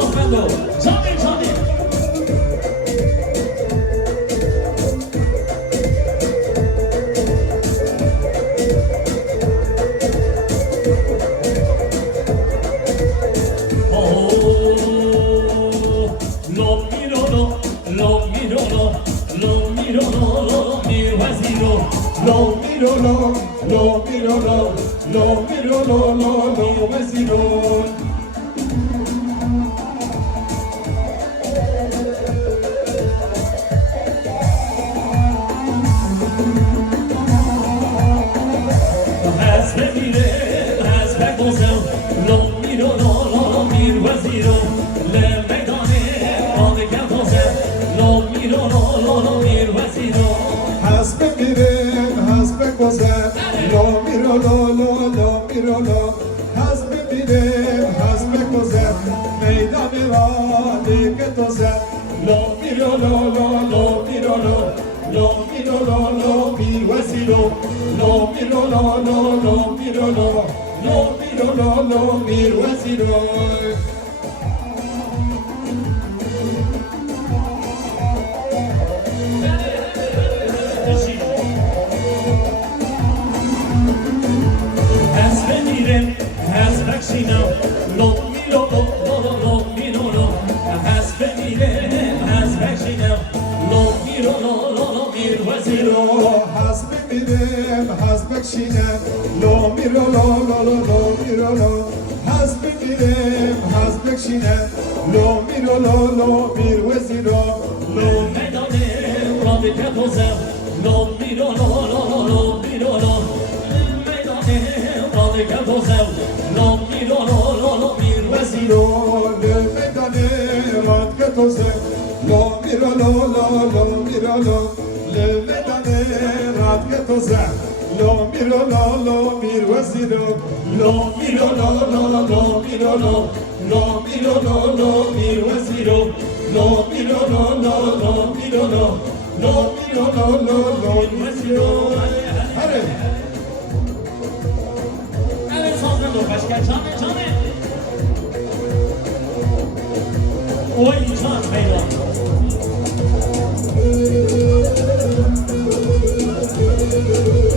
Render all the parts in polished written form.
صافندو جاني جاني lo, vecino. حسب میره حسب گذر لو میرو لو میر وزیرو لمیدانه آده گذر لو میرو لو میر وزیرو حسب میره حسب گذر لو میرو لو میرو لو حسب میره حسب گذر میدان وادی که توزر لو میرو لو میرو لو میرو لو میر وزیرو لو میرو لو میرو لو میر وزیرو حسب میره حسب کشینا لو میرو لو میرو لو حسب میره حسب کشینا لو میرو لو میر وزیرو حسب میرم حسب کشینم لو میرو لو میرو لو حسب میرم حسب کشینم لو میرو لو میر وزیرو لو میدانه رابی که توزم لو میرو لو میرو لو میدانه رابی که توزم لو میرو لو میر وزیرو لو میدانه راد که توزم لو میرو لو میرو لو لو میدانه راد که توزم لو میرو لو میر وزیرو لو میرو لو میرو لو میرو لو میر وزیرو لو میرو لو میرو لو میرو لو میر وزیرو هره الان سازم دو پشکر جانه اوی جان پیدا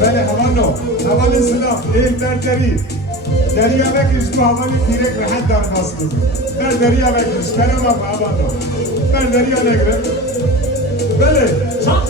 بله همان سلام ایل برداری دریا بکش تو همان پیرک راحت درخواست بود بل دریا بکش کلام هم همان بل دریا نگره بله جان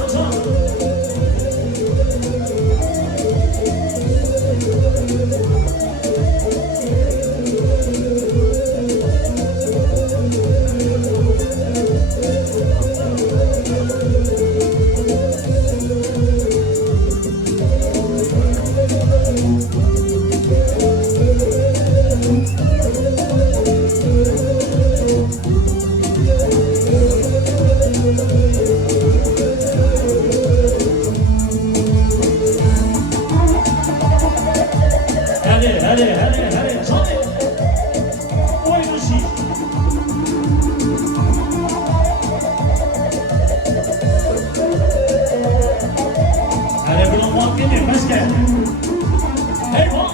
هله جانه اوی روشی هله بلان وان کنه پشکر ایوان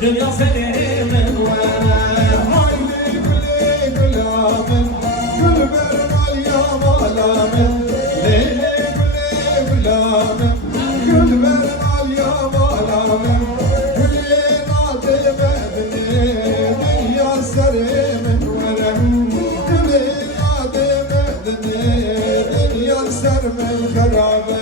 Dünya senin haydi güley gülamın gül vermal yamalamın Leyli güley gülamın gül vermal yamalamın Güley nadime beni dünya serimin verem Güley nadime beni dünya serimin karabe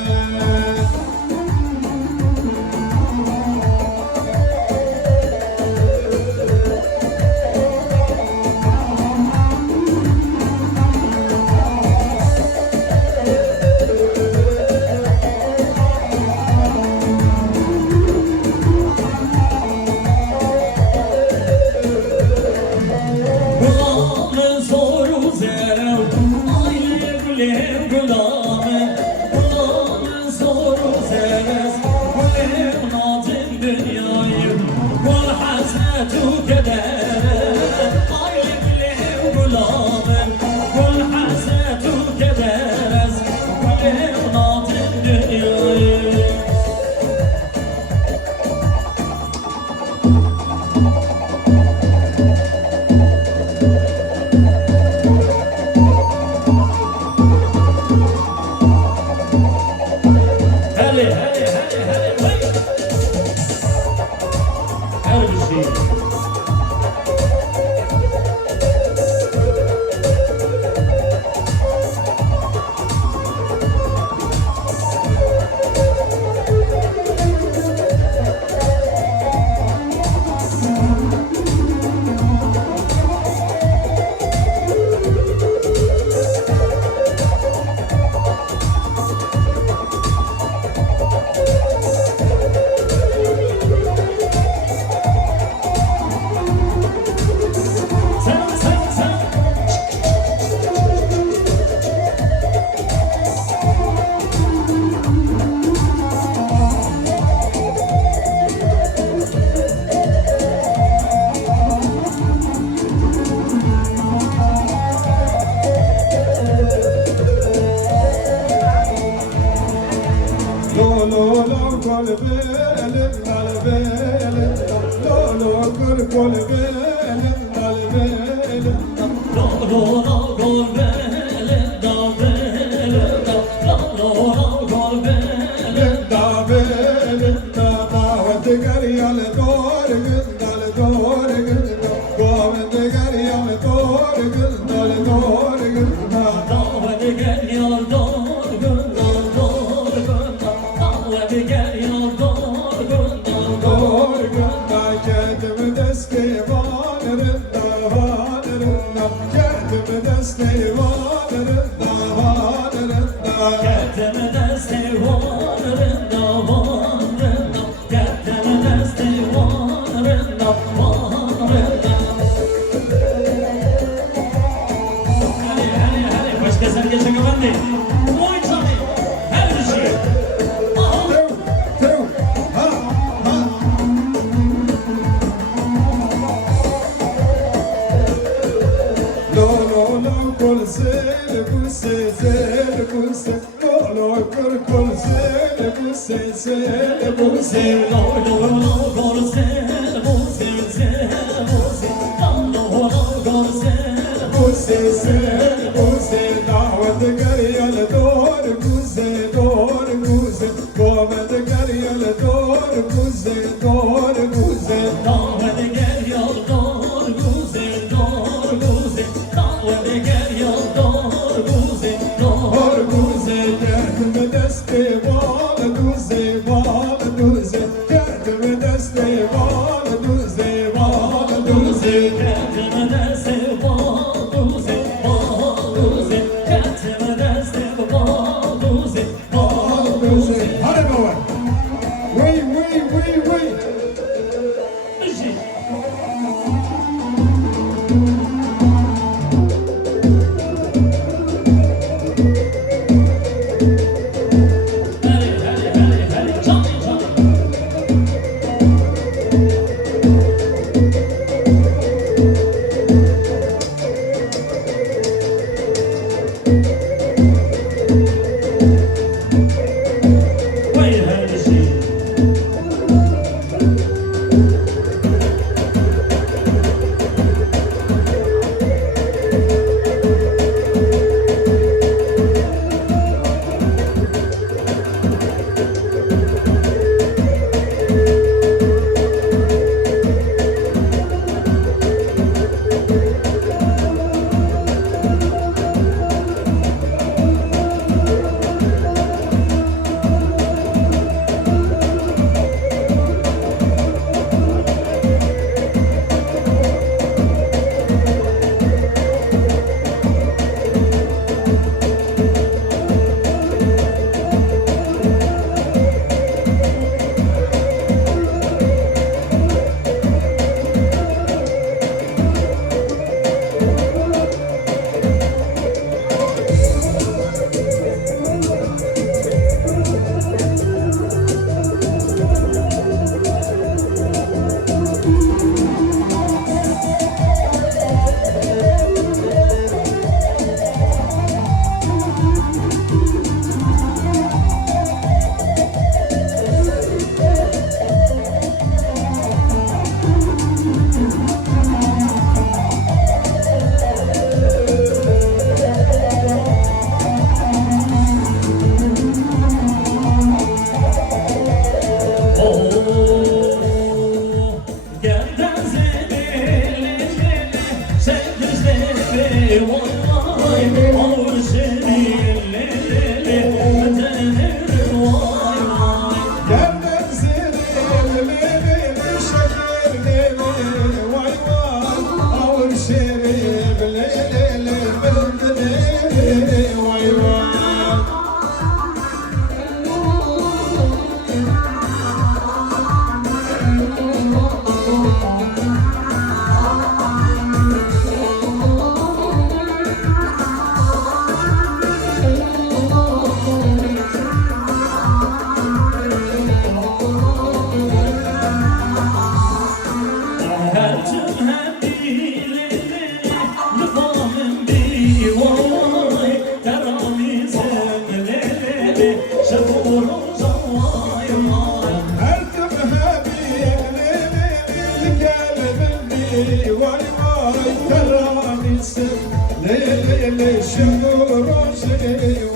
غلامه غلام زور و زرس كل ناطق دنياي كل حسرة وكدر آي كل غلامه كل حسرة وكدر كل ناطق دنياي Deste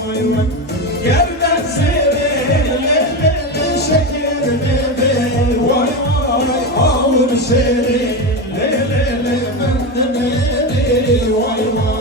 vay vay. Gerden serin şekerini ver vay vay. Ağır şerin le benden eri vay vay.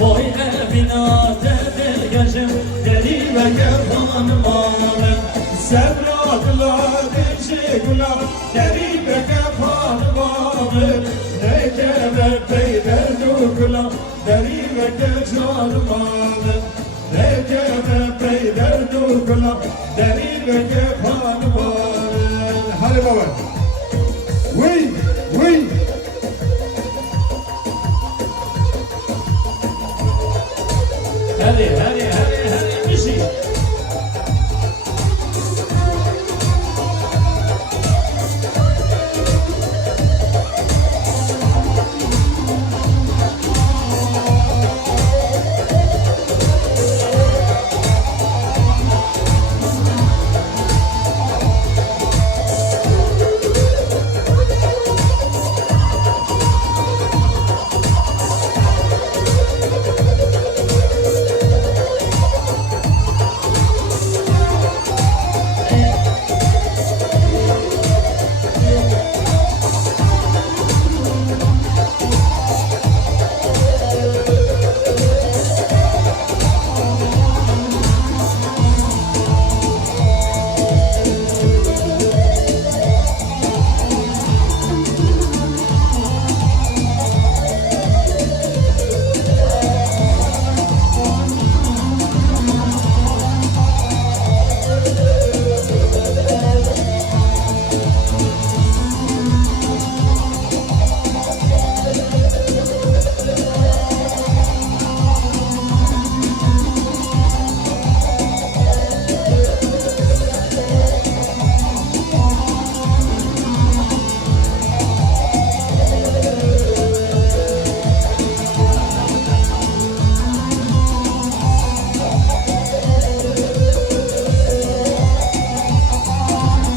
Boy evine de gel, deri ve gel hanıma. Sevradla dişi gula Deri beke hanımamı Nekere peyder dukla Deri beke canımamı Nekere peyder dukla Deri beke hanımamı Hadi baba. Oui, oui. Hadi hadi